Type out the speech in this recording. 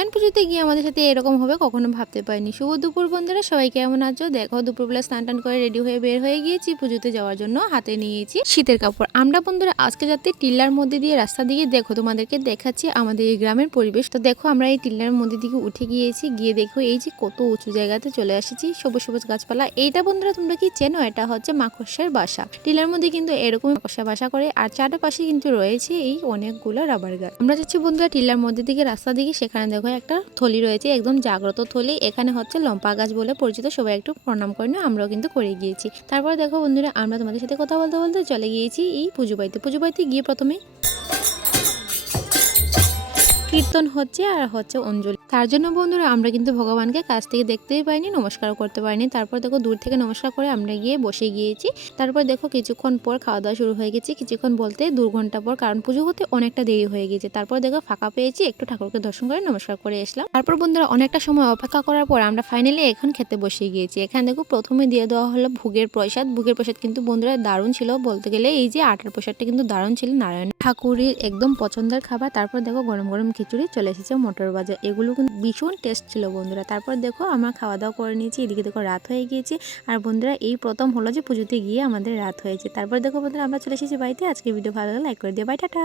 নারায়ণ পুজোতে গিয়ে আমাদের সাথে এরকম হবে কখনো ভাবতে পারিনি। শুভ দুপুর বন্ধুরা, সবাই কেমন আছো? দেখো দুপুরবেলা স্নান টান করে রেডি হয়ে বের হয়ে গিয়েছি পুজোতে যাওয়ার জন্য। হাতে নিয়েছি শীতের কাপড়। আমরা বন্ধুরা আজকে যাতে টিল্লার মধ্যে দিয়ে রাস্তা দিয়ে দেখো তোমাদেরকে দেখাচ্ছি আমাদের এই গ্রামের পরিবেশ। তো দেখো আমরা এই টিল্লার মধ্যে দিকে উঠে গিয়েছি, গিয়ে দেখো এই যে কত উঁচু জায়গাতে চলে এসেছি, সবুজ সবুজ গাছপালা। এইটা বন্ধুরা তোমরা কি চেনো? এটা হচ্ছে মাকড়সার বাসা। টিল্লার মধ্যে কিন্তু এরকম মাকড়সা বাসা করে, আর চারপাশে কিন্তু রয়েছে এই অনেকগুলো রাবার গাছ। আমরা যাচ্ছি বন্ধুরা টিল্লার মধ্যে দিকে রাস্তা দিকে, সেখানে দেখো একটা থলি রয়েছে, একদম জাগ্রত থলি। এখানে হচ্ছে লম্পা গাছ বলে পরিচিত, সবাই একটু প্রণাম করে না, আমরাও কিন্তু করে গিয়েছি। তারপর দেখো বন্ধুরা আমরা তোমাদের সাথে কথা বলতে বলতে চলে গিয়েছি এই পুজো বাড়িতে গিয়ে প্রথমে কীর্তন হচ্ছে আর হচ্ছে অঞ্জলি। তার জন্য বন্ধুরা আমরা কিন্তু ভগবানকে কাছ থেকে দেখতেই পাইনি, নমস্কার করতে পারিনি। তারপর দেখো দূর থেকে নমস্কার করে আমরা গিয়ে বসে গিয়েছি। তারপর দেখো কিছুক্ষণ পর খাওয়া দাওয়া শুরু হয়ে গেছে, কিছুক্ষণ বলতে 2 ঘন্টা পর, কারণ পুজো হতে অনেকটা দেরি হয়ে গেছে। তারপর দেখো ফাঁকা পেয়েছি, একটু ঠাকুরকে দর্শন করে নমস্কার করে আসলাম। তারপর বন্ধুরা অনেকটা সময় অপেক্ষা করার পর আমরা ফাইনালি এখন খেতে বসে গিয়েছি। এখানে দেখো প্রথমে দিয়ে দেওয়া হলো ভোগের প্রসাদ। ভোগের প্রসাদ কিন্তু বন্ধুরা দারুণ ছিল বলতে গেলে। এই যে আটার প্রসাদটা কিন্তু দারুণ ছিল, নারায়ণ ঠাকুরের একদম পছন্দের খাবার। তারপর দেখো গরম গরম খিচুড়ি, চলে এসেছে মটর ভাজা, এগুলো কিন্তু ভীষণ টেস্ট ছিল বন্ধুরা। তারপর দেখো আমরা খাওয়া দাওয়া করে নিয়েছি, এদিকে দেখো রাত হয়ে গিয়েছে। আর বন্ধুরা এই প্রথম হলো যে পুজোতে গিয়ে আমাদের রাত হয়েছে। তারপর দেখো বন্ধুরা আমরা চলে এসেছি বাড়িতে। আজকে ভিডিও ভালো লাগলে লাইক করে দিও। Bye, tata.